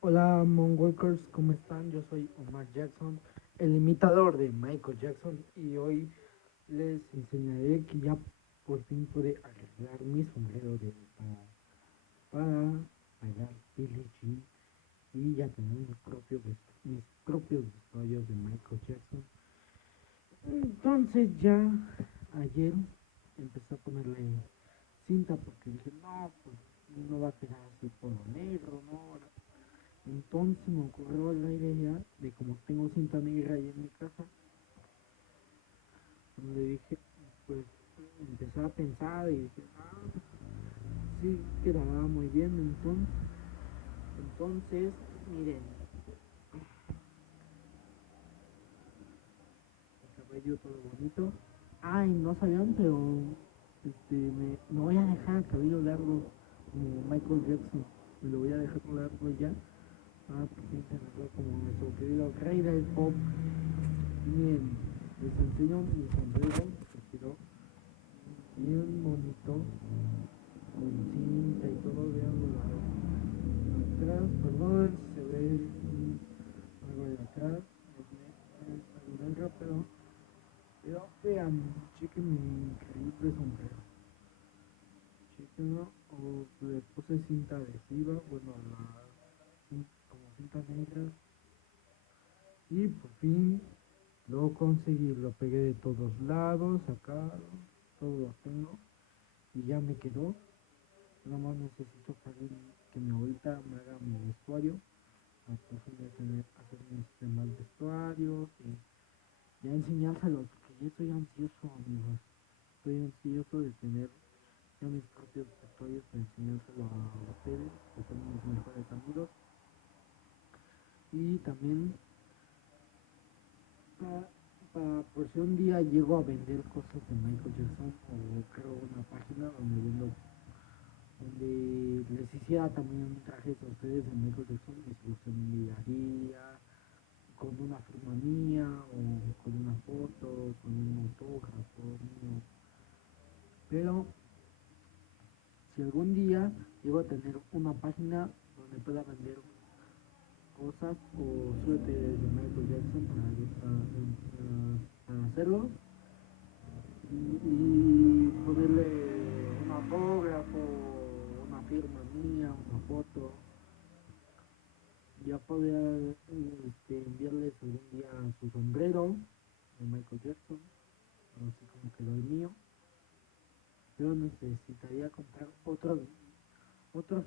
Hola Monwalkers, ¿cómo están? Yo soy Omar Jackson, el imitador de Michael Jackson y hoy les enseñaré que ya por fin pude arreglar mi sombrero para bailar Billie Jean y ya tengo mis propios vestuarios de Michael Jackson. Entonces ya ayer empecé a ponerle cinta porque dije, no, pues no va a quedar así por lo negro, ¿no? Entonces me ocurrió la idea de como tengo cinta negra ahí en mi casa, donde dije, pues empecé a pensar y dije, sí, quedará muy bien. Entonces, miren, el cabello todo bonito. Ay, no sabían, pero me voy a dejar el cabello largo como Michael Jackson. Me lo voy a dejar largo ya. Por fin tenerlo como nuestro querido rey del pop. Miren, les enseño mi sombrero que quedó bien bonito, con cinta y todo, veanlo atrás, perdón si se ve algo de atrás, es algo negro, pero vean, chequen mi increíble sombrero, chequenlo, o le puse cinta adhesiva, bueno, como cinta negra, y por fin lo conseguí, lo pegué de todos lados, acá, todo lo tengo, y ya me quedó. Nada más necesito que mi abuelita me haga mi vestuario para poder hacer mis demás vestuarios y ya enseñárselos, porque ya estoy ansioso, amigos. Estoy ansioso de tener ya mis propios vestuarios para enseñárselo a ustedes, que son mis mejores amigos. Y también para, por si un día llego a vender cosas de Michael Jackson o creo una página donde les hiciera también trajes a ustedes de Michael Jackson y se los enviaría con una firma mía o con una foto, con un autógrafo mío. Pero si algún día llego a tener una página donde pueda vender cosas o suéteres de Michael Jackson para hacerlo y ponerle un autógrafo, una firma mía, una foto, ya podría enviarles algún día su sombrero de Michael Jackson, así como quedó el mío, pero necesitaría comprar otros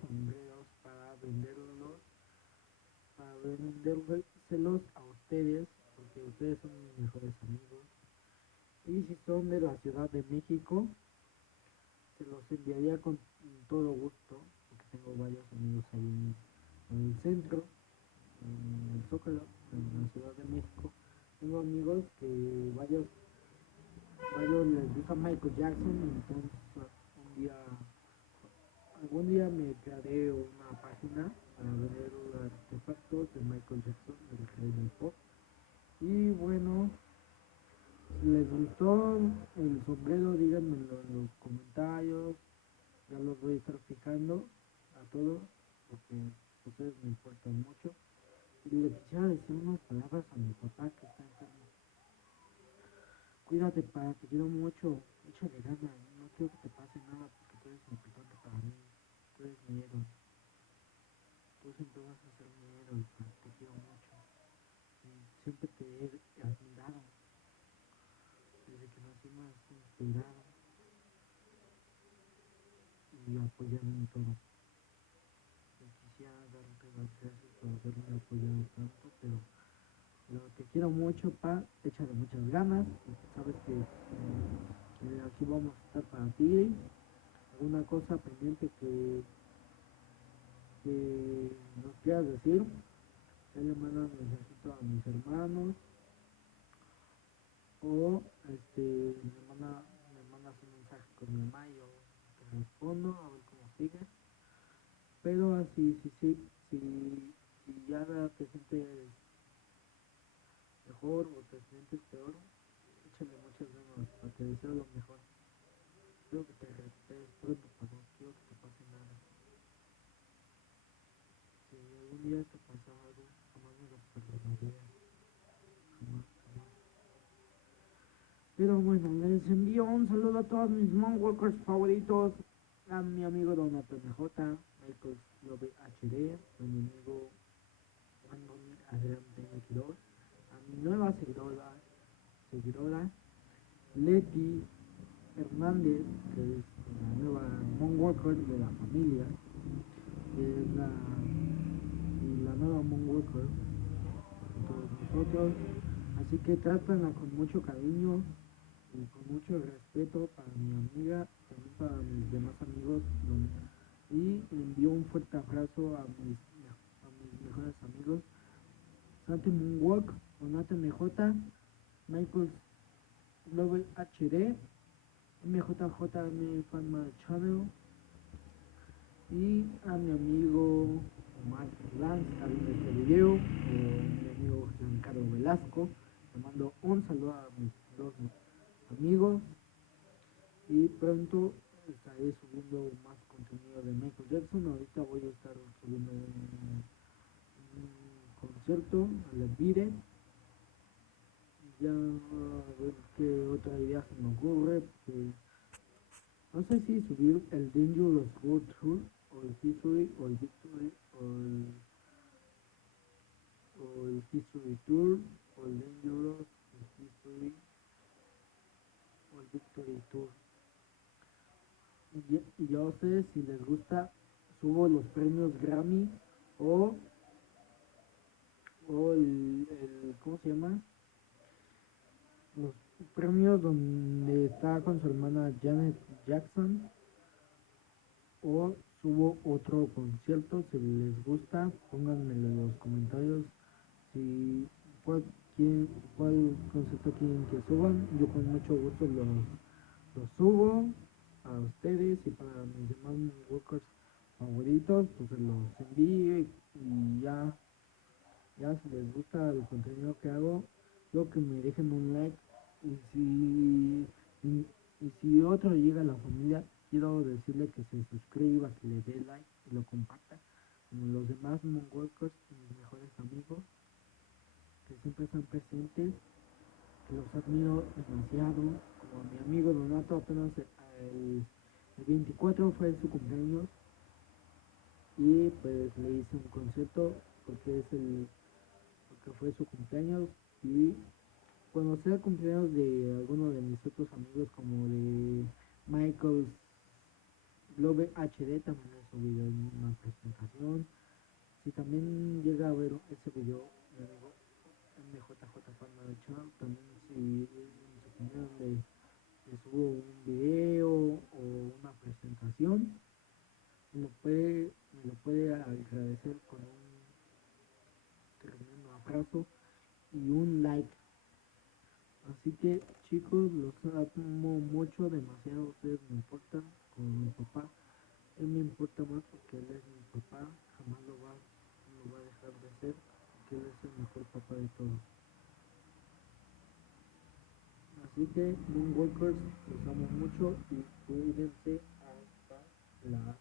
sombreros para vendérselos a ustedes, porque ustedes son mis mejores amigos. Y si son de la Ciudad de México, se los enviaría con todo gusto, porque tengo varios amigos ahí en el centro, en el Zócalo, en la Ciudad de México. Tengo amigos que varios les gusta Michael Jackson, entonces un día, algún día me crearé una página para vender artefactos de Michael Jackson, el rey del pop. Y bueno, si les gustó el sombrero, díganmelo en los comentarios. Ya los voy a estar fijando a todos porque ustedes me importan mucho. Y le quisiera decir unas palabras a mi papá que está enfermo. Cuídate, pa, te quiero mucho. Échale ganas. No quiero que te pase nada porque tú eres importante para mí. Tú eres mi héroe. Tú siempre vas a ser mi héroe, pa. Te quiero mucho. Y siempre te he admirado. Desde que nací me has inspirado y apoyado en todo. Y quisiera darte las gracias por haberme apoyado tanto, pero te quiero mucho, pa. Échale muchas ganas. Y sabes que aquí vamos a estar para ti. Alguna cosa pendiente que nos quieras decir, ya le mandas mensajito a mis hermanos o me mandas un mensaje con mi mamá y yo te respondo a ver cómo sigues. Pero así, si ya te sientes mejor o te sientes peor, échale muchas ganas, te deseo lo mejor. Espero que te recuperes pronto, pero no quiero que te pase nada. Si algún día te pasa algo, jamás me lo perdonaría, jamás, jamás. Pero bueno, les envío un saludo a todos mis Moonwalkers favoritos, a mi amigo Donato MJ, Michael Love HD, a mi amigo Brandon Adrián 22, a mi nueva seguidora Leti Hernández, que es la nueva Moonwalker de la familia, que es la nueva Moonwalker de todos nosotros. Así que trátenla con mucho cariño y con mucho respeto para mi amiga, también para mis demás amigos. Y le envío un fuerte abrazo a mis mejores amigos. Santi Moonwalk, Donate MJ, Michael Global HD, MJJM Fanma Channel y a mi amigo Omar Lance que está viendo este video, o mi amigo Giancarlo Velasco. Le mando un saludo a mis dos amigos y pronto estaré subiendo más contenido de Michael Jackson. Ahorita voy a estar subiendo un concierto a la Vire. Ya a ver qué otra idea se me ocurre, porque no sé si subir el Dangerous World Tour o el History o el Victory o el History Tour o el Dangerous, el History o el Victory Tour. Y ya ustedes, si les gusta, subo los premios Grammy o, o ¿cómo se llama? Los premios donde está con su hermana Janet Jackson, o subo otro concierto. Si les gusta, pónganmelo en los comentarios si cuál, cuál concierto quieren que suban. Yo con mucho gusto los subo a ustedes, y para mis demás workers favoritos pues se los envío, y ya si les gusta el contenido que hago, lo que me dejen un like. Y si otro llega a la familia, quiero decirle que se suscriba, que le dé like y lo comparta, como los demás Mongoikers, mis mejores amigos, que siempre están presentes, que los admiro demasiado, como a mi amigo Donato. Apenas el 24 fue su cumpleaños, y pues le hice un concierto porque fue su cumpleaños. Y cuando sea el cumpleaños de alguno de mis otros amigos, como de Michael Globe HD, también le subí una presentación. Si también llega a ver ese video, mi amigo MJJ Panda de Channel, también si en su cumpleaños le subo un video o una presentación, me lo puede agradecer con un tremendo abrazo y un like. Así que chicos, los amo mucho, demasiado. Ustedes me importan como mi papá. Él me importa más porque él es mi papá. Jamás lo va a dejar de ser, porque él es el mejor papá de todos. Así que Moonwalkers, los amo mucho y cuídense hasta la